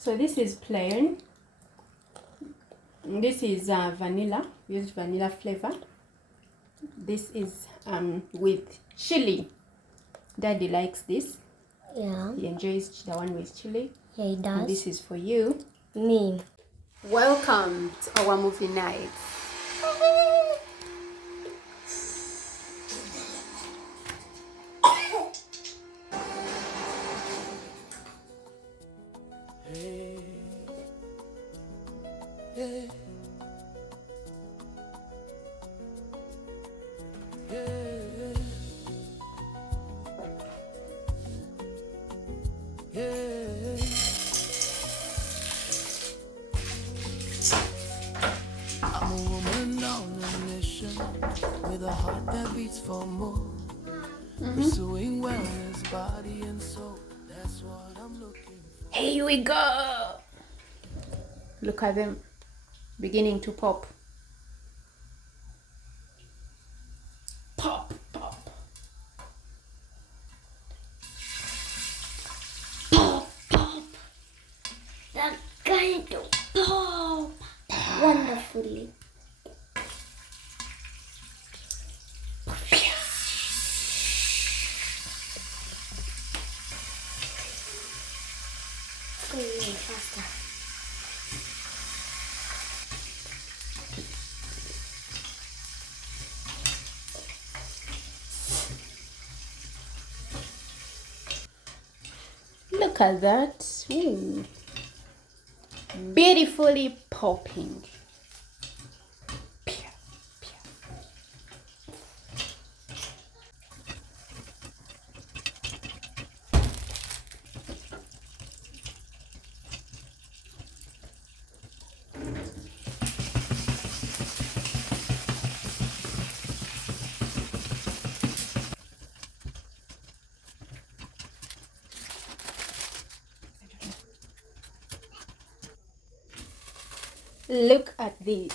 So this is plain. This is vanilla. Used vanilla flavor. This is with chili. Daddy likes this. Yeah. He enjoys the one with chili. Yeah, he does. And this is for you. Me. Welcome to our movie night. I'm a woman on a mission with a heart that beats for more. Pursuing wellness, body and soul. That's what I'm looking for. Here we go. Look at them beginning to pop. Pop, pop. Pop, pop. They're going to pop wonderfully. Go away faster. Look at that. Ooh. Beautifully popping. Pia, pia. Look at this.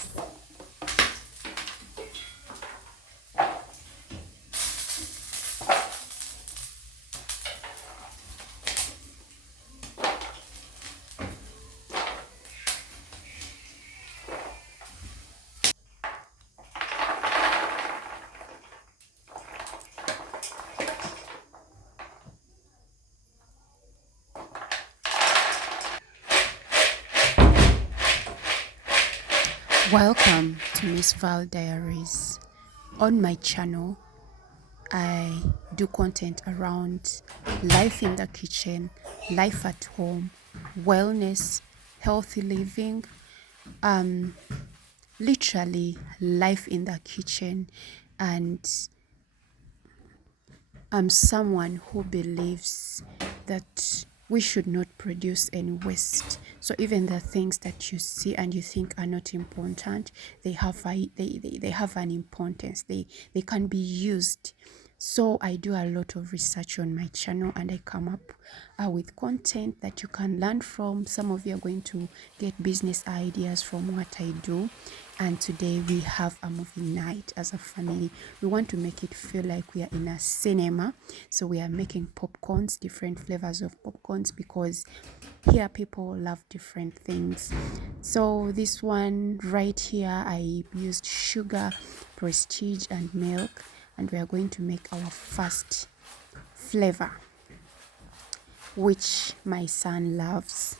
Welcome to Miss Val Diaries. On my channel, I do content around life in the kitchen, life at home, wellness, healthy living, literally life in the kitchen. And I'm someone who believes that we should not produce any waste. So even the things that you see and you think are not important, they have an importance. They can be used. So I do a lot of research on my channel, and I come up with content that you can learn from. Some of you are going to get business ideas from what I do. And today we have a movie night as a family. We want to make it feel like we are in a cinema. So we are making popcorns, different flavors of popcorns, because here people love different things. So this one right here, I used sugar, prestige, and milk. And we are going to make our first flavor, which my son loves.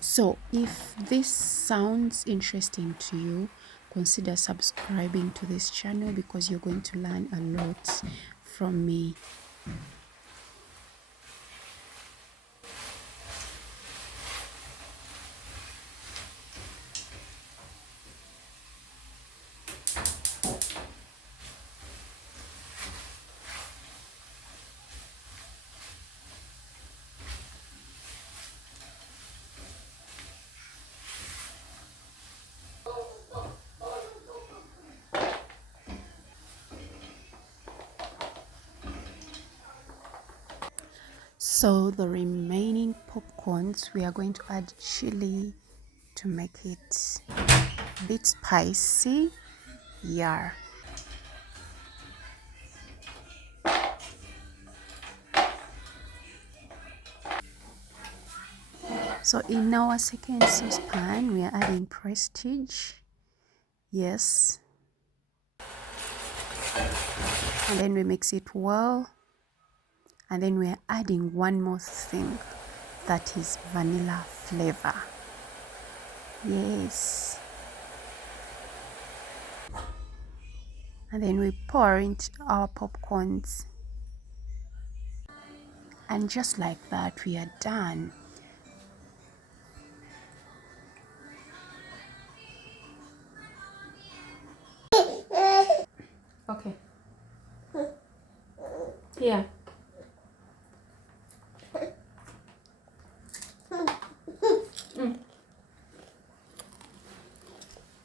So if this sounds interesting to you, consider subscribing to this channel, because you're going to learn a lot from me. So the remaining popcorns, we are going to add chili to make it a bit spicy. Yeah. So in our second saucepan, we are adding Prestige. Yes. And then we mix it well. And then we are adding one more thing, that is vanilla flavor. Yes. And then we pour into our popcorns. And just like that, we are done. Okay. Yeah.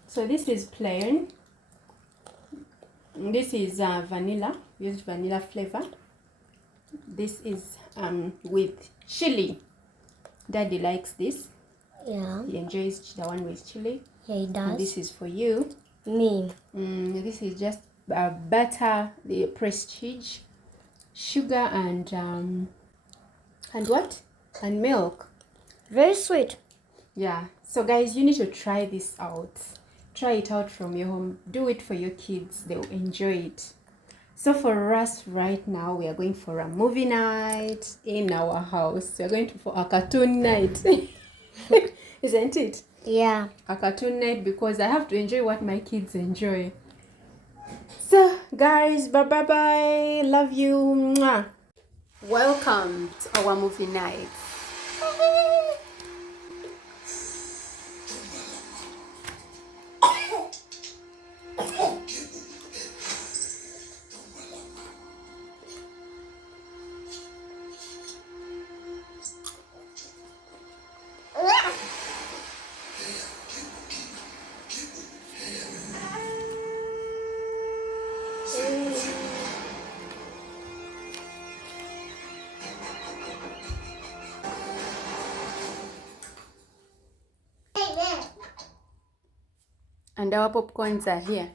So this is plain. This is vanilla. Used vanilla flavor. This is with chili. Daddy likes this. Yeah. He enjoys the one with chili. Yeah, he does. And this is for you. Me. This is just butter, the Prestige, sugar, and what? And milk. Very sweet. Yeah. So guys, you need to try this out. Try it out from your home. Do it for your kids. They'll enjoy it. So for us right now, we are going for a movie night in our house. We are going for a cartoon night. Isn't it? Yeah. A cartoon night, because I have to enjoy what my kids enjoy. So guys, bye. Love you. Mwah. Welcome to our movie night. And our popcorns are here.